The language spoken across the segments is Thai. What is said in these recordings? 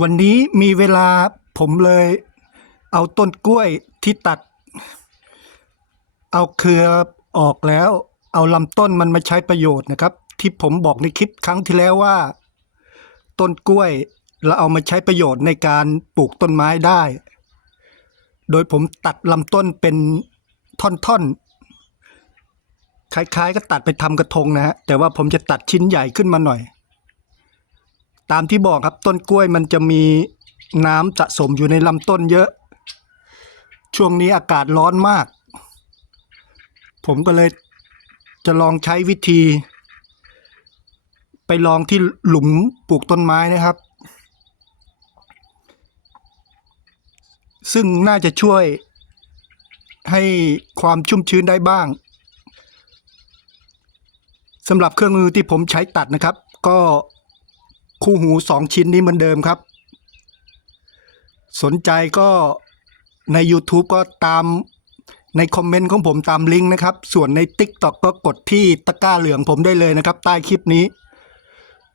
วันนี้มีเวลาผมเลย เอาต้นกล้วยที่ตัด เอาเครือออกแล้ว เอาลำต้นมันมาใช้ประโยชน์นะครับ ที่ผมบอกในคลิปครั้งที่แล้วว่า ต้นกล้วยเราเอามาใช้ประโยชน์ในการปลูกต้นไม้ได้ โดยผมตัดลำต้นเป็นท่อนๆคล้ายๆ ก็ตัดไปทำกระทงนะฮะแต่ว่าผมจะตัดชิ้นใหญ่ขึ้นมาหน่อย ตามที่บอกครับต้นกล้วยมันจะมีน้ำสะสมอยู่ในลำต้นเยอะ ช่วงนี้อากาศร้อนมาก ผมก็เลยจะลองใช้วิธี ไปลองที่หลุมปลูกต้นไม้นะครับ ซึ่งน่าจะช่วยให้ความชุ่มชื้นได้บ้างสำหรับเครื่องมือที่ผมใช้ตัดนะครับ ก็ คู่หูสองชิ้นนี้เหมือนเดิมครับ สนใจก็ใน YouTube ก็ตามในคอมเมนต์ของผมตามลิงก์นะครับ ส่วนใน TikTok ก็กดที่ตะกร้าเหลืองผมได้เลยนะครับ ใต้คลิปนี้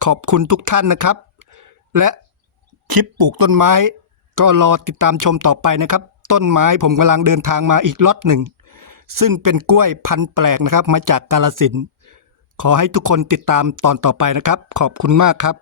ขอบคุณทุกท่านนะครับ และคลิปปลูกต้นไม้ ก็รอติดตามชมต่อไปนะครับ ต้นไม้ผมกำลังเดินทางมาอีกล็อตหนึ่ง ซึ่งเป็นกล้วยพันธุ์แปลกนะครับ มาจากกาลสินขอให้ทุกคนติดตามตอนต่อไปนะครับ ขอบคุณมากครับ